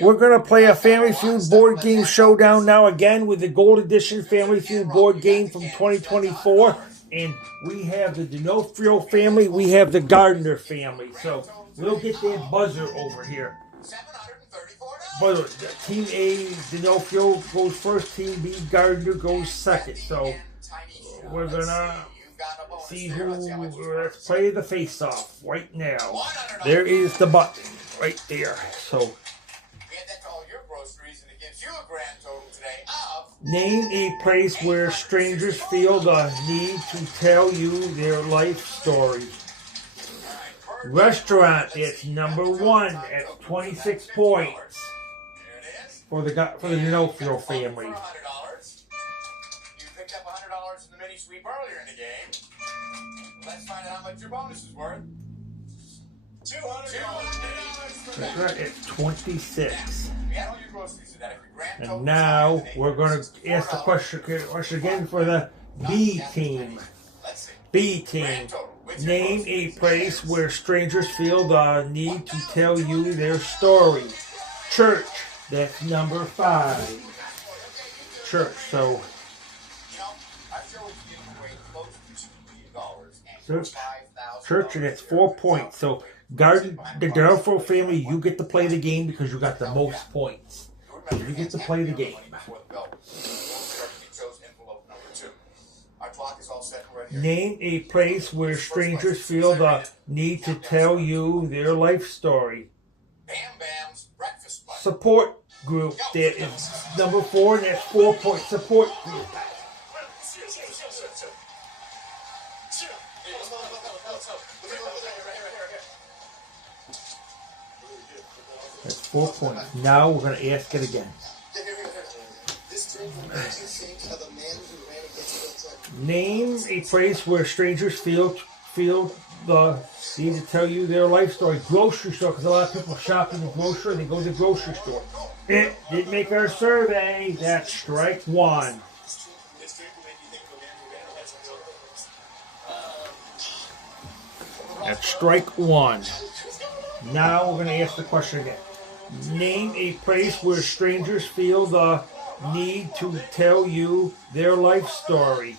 We're going to play a Family Feud board game showdown now again with the Gold Edition Family Feud board game from 2024. And we have the D'Onofrio family, we have the Gardner family. So we'll get that buzzer over here. Buzzer. Team A, D'Onofrio goes first, Team B, Gardner goes second. So we're going to see who, let's play the face-off right now. There is the button right there. So name a place where strangers feel the need to tell you their life story. Restaurant, it's number 1 at 26 points for the D'Onofrio family. You picked up $100 in the mini sweep earlier in the game. Let's find out how much your bonus is worth. $200. Restaurant at 26. We had all your groceries today. And now we're going to ask the question again for the B team. B team. Name a place where strangers feel the need to tell you their story. Church. That's number 5. Church. So Church, and it's 4 points. So the D'Onofrio family, you get to play the game because you got the most points. You get to play the game. Name a place where strangers feel the need to tell you their life story. Support group. That is number 4, and that's 4 points. Support group. That's 4 points. Now we're going to ask it again. Name a place where strangers feel the need to tell you their life story. Grocery store, because a lot of people shop in the grocery. They go to the grocery store. It didn't make our survey. That's strike 1. That's strike 1. Now we're going to ask the question again. Name a place where strangers feel the need to tell you their life story.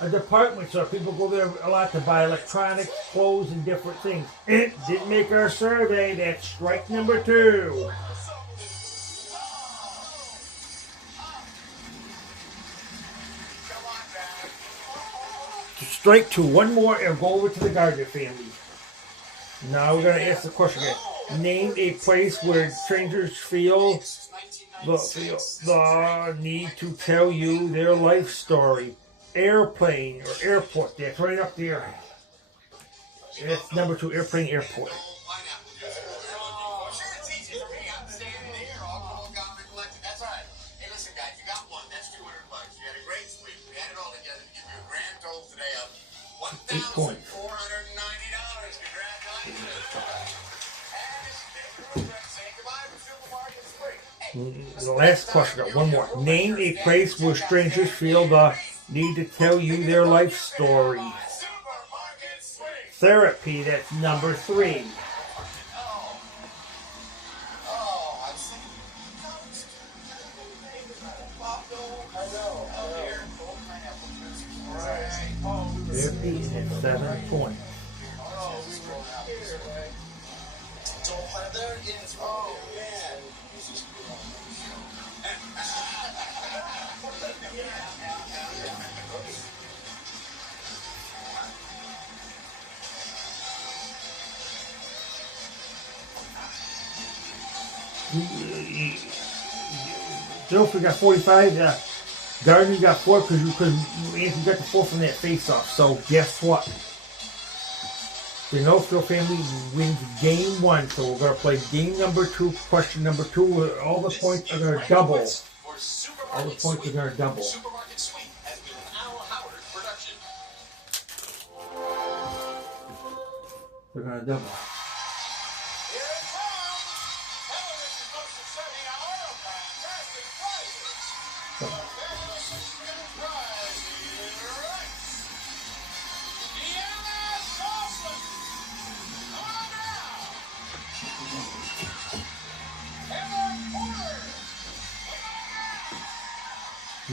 A department store. People go there a lot to buy electronics, clothes, and different things. It didn't make our survey. That's strike number 2. Strike 2. One more and go over to the Gardner family. Now we're going to ask the question again. Name a place where strangers feel the need to tell you their life story. Airplane or airport. That's right up there. That's number 2. Airplane, airport. That's right. Hey, listen, guys, you got one. That's $200. You had a great sweep. We had it all together to give you a grand total today of $1,490. The last question. One more. Name a place where strangers feel the need to tell you their life story. Therapy. That's number 3. Therapy at 7 points. Joe got 45. Gardner got 4 because Anthony got the 4 from that face-off. So guess what? The D'Onofrio family wins game 1. So we're going to play game number 2, question number 2. Where all the points are going to double. All the points are going to double. They're going to double.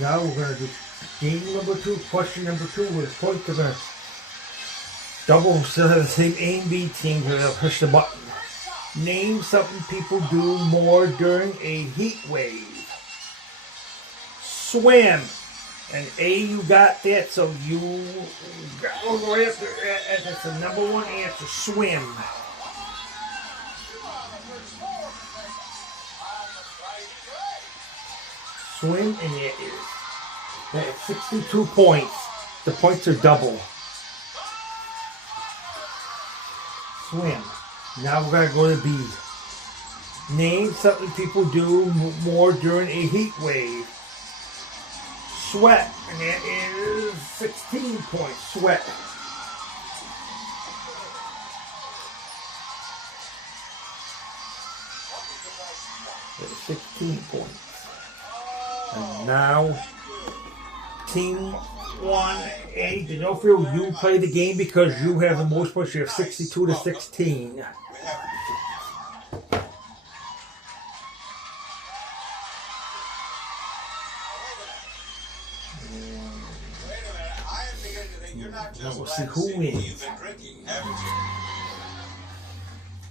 Now we're going to do game number 2, question number 2, where the points are going to double instead of the same A and B team. We're going to push the button. Name something people do more during a heat wave. Swim. And A, you got that, so you got all the way up there. That's the number 1 answer. Swim. Swim, and it is. That's 62 points. The points are double. Swim. Now we're going to go to B. Name something people do more during a heat wave. Sweat. And that is 16 points. Sweat. That's 16 points. And now, Team 1A, D'Onofrio, you play the game because you have the most points. You have 62 to 16. Now we'll see who wins.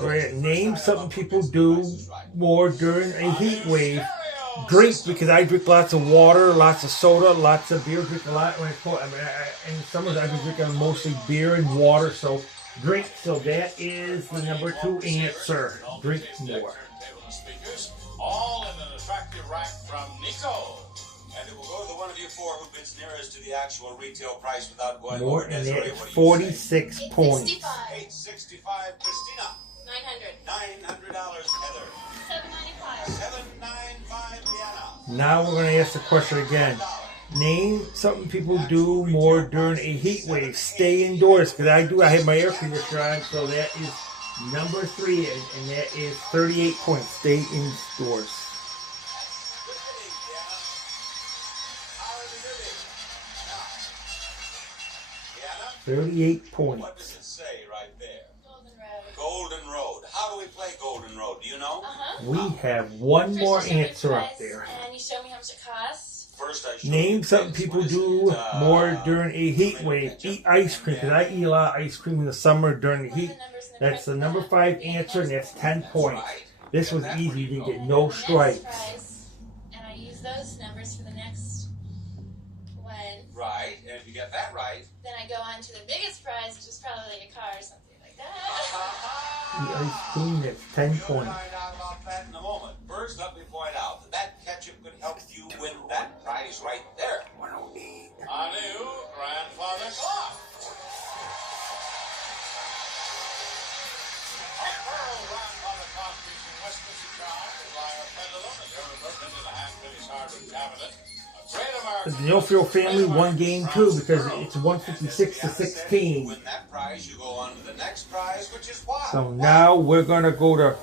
Right, name something people do more during a heat wave. Drink, because I drink lots of water, lots of soda, lots of beer. Drink a lot. When in summers, I've been drinking mostly beer and water. So drink. So that is the number 2 answer. Drink more. All in an attractive rack from Nico. And it will go to the one of you 4 who bids nearest to the actual retail price without going more, over. And that is 46 points. 865, Christina. $900. Heather. $795, Deanna. Now we're going to ask the question again. Name something people do more during a heat wave. Stay indoors, because I have my air conditioner on, so that is number 3, and that is 38 points. Stay indoors. 38 points. What does it say right there? Golden Road. How do we play Golden Road? Do you know? We have one more answer up there. And you show me how much it costs. First, I name something people do more during a heat wave. Eat ice cream, because I eat a lot of ice cream in the summer during the heat. That's the number 5 answer, and that's 10 points. This was easy. You didn't get no strikes. And I use those numbers for the next one. Right, and if you get that right, then I go on to the biggest prize, which is probably like a car or something like that. Eat ice cream, that's 10 points. We'll find out about that in a moment. First, let me point out that that ketchup could help you win that prize right there. 108. A new grandfather clock. A pearl grandfather clock featuring Westminster chimes, wire pendulum, and durable into the hand-finished hardwood cabinet. The D'Onofrio family won game 2 because it's 156 to 16. Win that prize, you go on to the next prize, which is what? So now we're gonna go to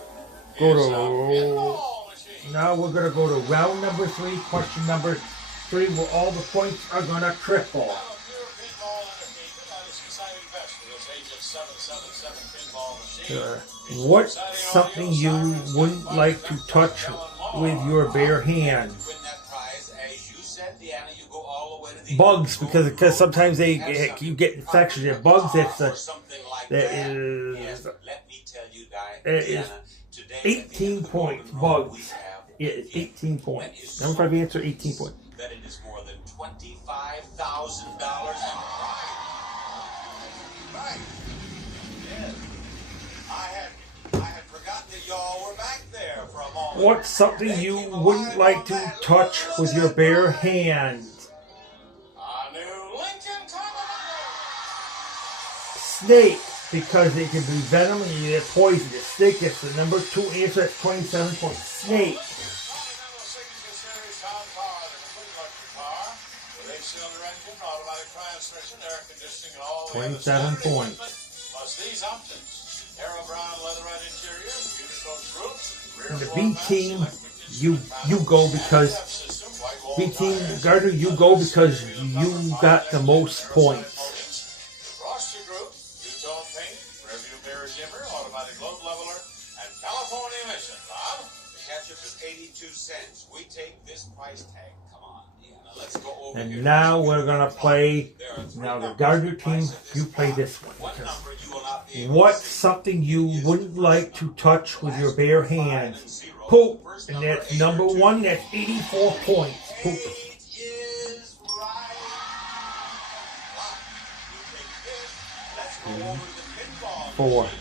round number 3, question number 3, where all the points are gonna triple. What's something you wouldn't like to touch with your bare hands? Bugs, because sometimes you get infections. Yeah, bugs. That is 18 points. Bugs. Yeah, it's 18 points. Number 5 answer, 18 points. That it is more than $25,000. Right. Yes. I had forgotten that y'all were back there for a moment. What's something you wouldn't like to touch with your bare hands? Snake, because it can be venom and you get poisonous. Snake, that's the number 2 answer. That's 27 points. Snake. 27 points. Plus these options: Arrow brown leatherette interior, beautiful roof. And the B team, you go because B team Gardner, you go because you got the most points. Ketchup is 82 cents. We take this price tag. Come on, Deanna. Let's go over And here. now we're gonna play. There are three Now the numbers Gardner team, comprised of this you play box. this one. One because number you will not be able What's to see. something you Use wouldn't the like first to number. touch with your Last bare three, 5 hands? and 0. Poop. First And number, that's 8 number or 2. 1. That's 84 points. Poop. 8 is right. You take this. Let's go over to the pinball 4. machine.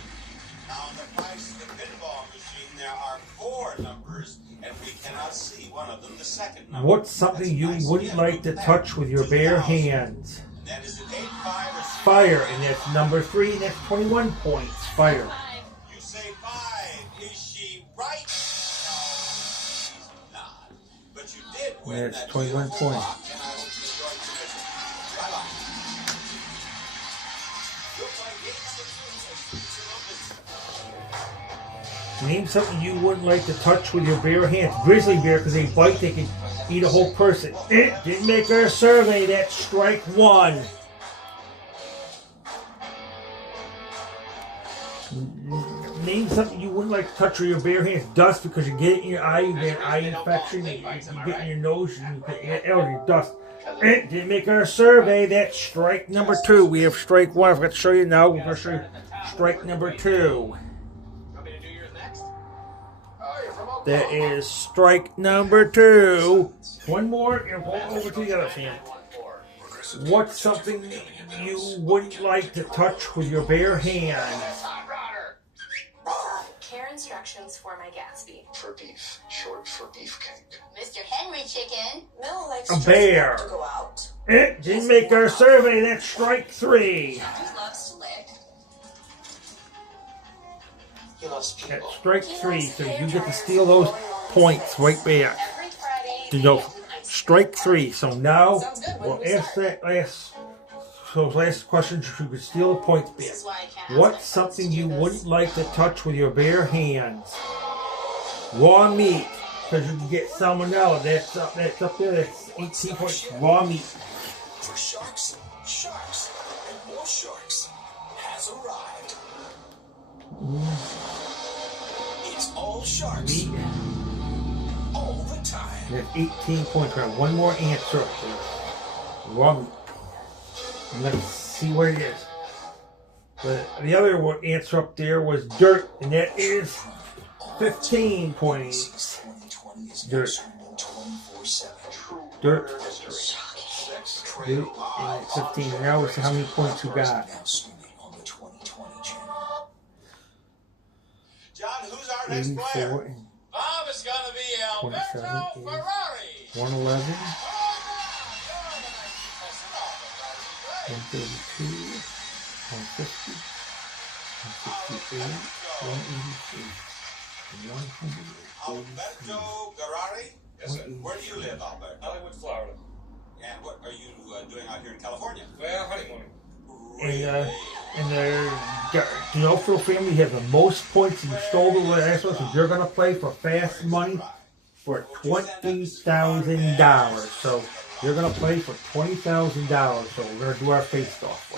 Now, on the price of the pinball machine, there are 4 numbers, and we cannot see one of them, the second number. What's something That's you nice. wouldn't Yeah, like to look at touch that. with your bare 2,000. hands? And that is an 8, 5, or 6. Fire. And that's number 3. And that's 21 points. Fire. 5. You say 5. Is she right? No, she's not. But you did win That's that 21 beautiful points. box, and I hope you enjoyed your visit. Bye-bye. You'll play game number 2. Name something you wouldn't like to touch with your bare hands. Grizzly bear, because they bite, they can eat a whole person. Didn't make our survey. That's strike 1. Name something you wouldn't like to touch with your bare hands. Dust, because you get it in your eye, you get an eye infection, you get it in your nose, and you get allergy. Dust. Didn't make our survey. That's strike number 2. We have strike 1. I've got to show you now. We're going to show you strike number 2. That is strike number 2. One more, and we'll go over to the other fan. What's something you wouldn't like to touch with your bare hands? Care instructions for my Gatsby. For beef, short for beefcake. Mr. Henry Chicken. Mel likes A just bear. to go out. Didn't make our survey. That's strike 3. He loves to lick. He loves people. That's strike 3. So you get to steal those points right back. Every Friday. To go strike 3. So now we'll ask that last question. You can steal the points This back. is why I can't. What's something you wouldn't like to touch with your bare hands? Raw meat, because you can get salmonella. That's up there. That's 18 points. Raw meat. For sharks, and more sharks has arrived. It's all sharks, Meat. all the time. That's 18 points. We have one more answer up there. Raw meat. And let's see what it is. The other answer up there was dirt, and that is 15 points. 2020 is Dirt. streaming 24/7. Dirt. Sex, Dirt. And it's 15. Now let's see how many points you got. now streaming on the 2020 channel. John, who's our next player? 84 and Bob is going to be 27 Alberto is Ferrari. 111, Oh, 132, 150, 168, 183, 183. Alberto Ferrari? Yes, sir. Where do you live, Alberto? Hollywood, Florida. And what are you doing out here in California? Well, honeymooning. And the D'Onofrio family has the most points. You stole the last one, so you're going to play for fast money for $20,000. So you're going to play for $20,000. So we're going to do our face off.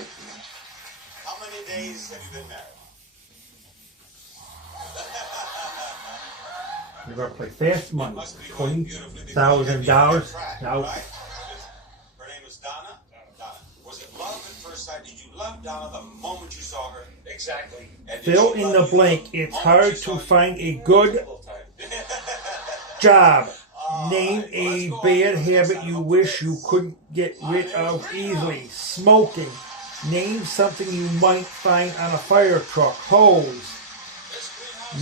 How many days have you been married? You're going to play fast money. Must be going beautifully because $20,000. you're on track, Now, right? Her name is Donna? Donna. Was it love at first sight? Did you love Donna the moment you saw her? Exactly. And did fill she in love the you blank. the It's moment hard she saw to you? find a good Little time. job. Name Let's a go on bad to the next habit item you up wish the you list. couldn't get rid of easily. Smoking. Name something you might find on a fire truck. Hose.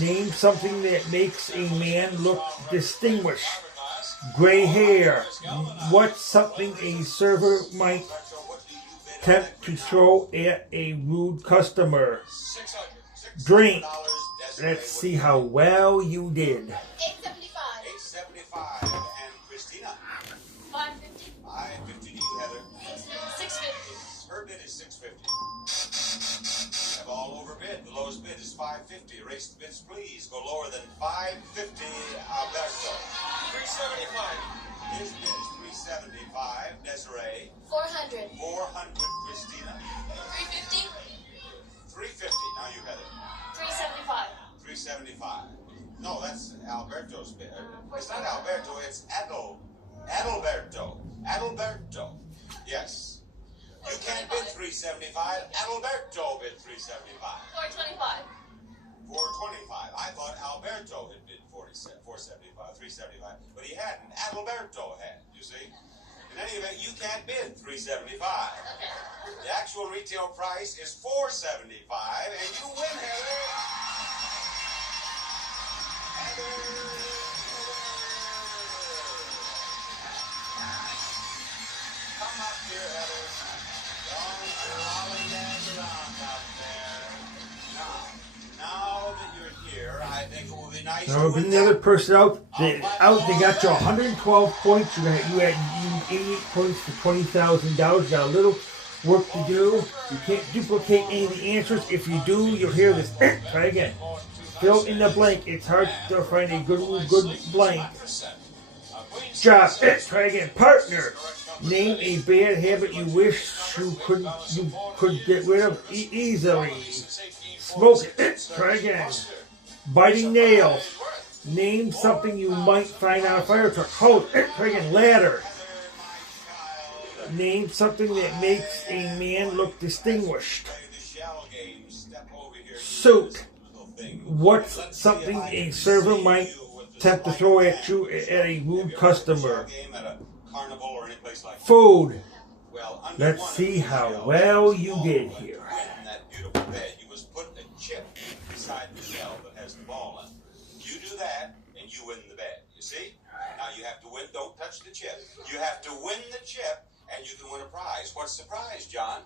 Name something that makes a man look distinguished. Gray hair. What's something a server might attempt to throw at a rude customer? Drink. Let's see how well you did. 875. 875. And Christina? 550. 550 to you, Heather. 650. Her bid is 650. Have all over bid. The lowest bid is 550. Erase the bids, please. Go lower than 550. Alberto. 375. His bid is 375. Desiree. 400. 400. Christina. 350. 350. Now you, Heather. 375. 375. No, that's Alberto's bid. It's not Alberto, it's Edo. Adalberto. Adalberto. Yes. You can't bid $375. Adalberto bid $375. $425. $425. I thought Alberto had bid $475, $375, but he hadn't. Adalberto had, you see. In any event, you can't bid $375. The actual retail price is $475, and you win, Heather. Come up here, Heather. Don't lollygag around out there. Now that you're here, I think it would be nice Now, to bring win the other that. person out. They got you 112 points. You need 88 points for $20,000. You got a little work to do. You can't duplicate any of the answers. If you do, you'll hear this. Try again. Fill in the blank. It's hard to find a good blank. Job. Try again. Partner. Name a bad habit you wish you could get rid of easily. Smoke. Try again. Biting nails. Name something you might find on a fire truck. Hose. Try again. Ladder. Name something that makes a man look distinguished. Suit. What's something a server might attempt to throw at you at a rude customer? Food. Let's see how well you did here. You do that, and you win the bed. You see? Now you have to win. Don't touch the chip. You have to win the chip, and you can win a prize. What's the prize, John?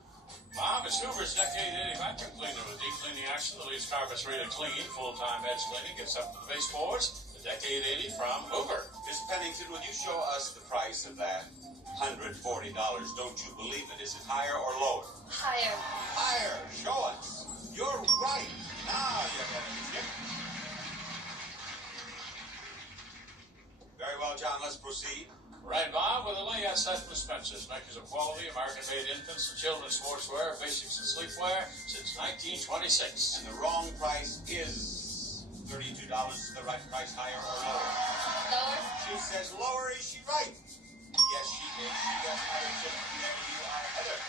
Mom, it's Hoover's Decade 80 vacuum cleaner with deep cleaning action that leaves carpets ready to clean. Full-time edge cleaning gets up to the baseboards. The Decade 80 from Hoover. Miss Pennington, will you show us the price of that $140? Don't you believe it? Is it higher or lower? Higher. Higher. Show us. You're right. Now you got a chip. Very well, John. Let's proceed. Right, Bob, with a Layat set from Spencer's, makers of quality American-made infants and children's sportswear, basics and sleepwear since 1926. And the wrong price is $32. Is the right price higher or lower? Lower. She says lower. Is she right? Yes, she is. She got another chip. There you are, Heather.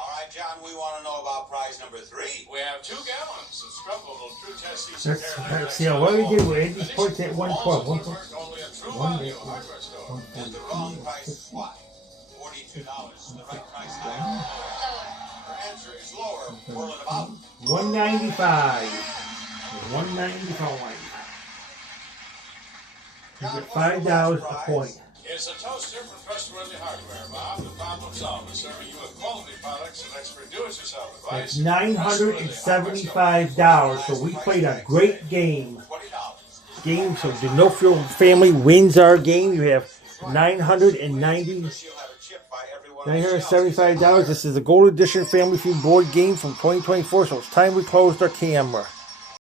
All right, John, we want to know about prize number 3. We have 2 gallons of scrubbable True Test Let's see how well we did with Andy's points at 112. Only a True Value hardware store. And the wrong price is what? $42. Is the right price higher or lower? Lower. Her answer is lower. Whirl it about. 195. 195. You get $5 a point. It's a toaster from trustworthy hardware, Bob. The problem solver, serving you with quality products and expert do-it-yourself advice. That's $975. So we played a great game. So the No Feel family wins our game. You have $975. This is the Gold Edition Family Feud board game from 2024. So it's time we closed our camera.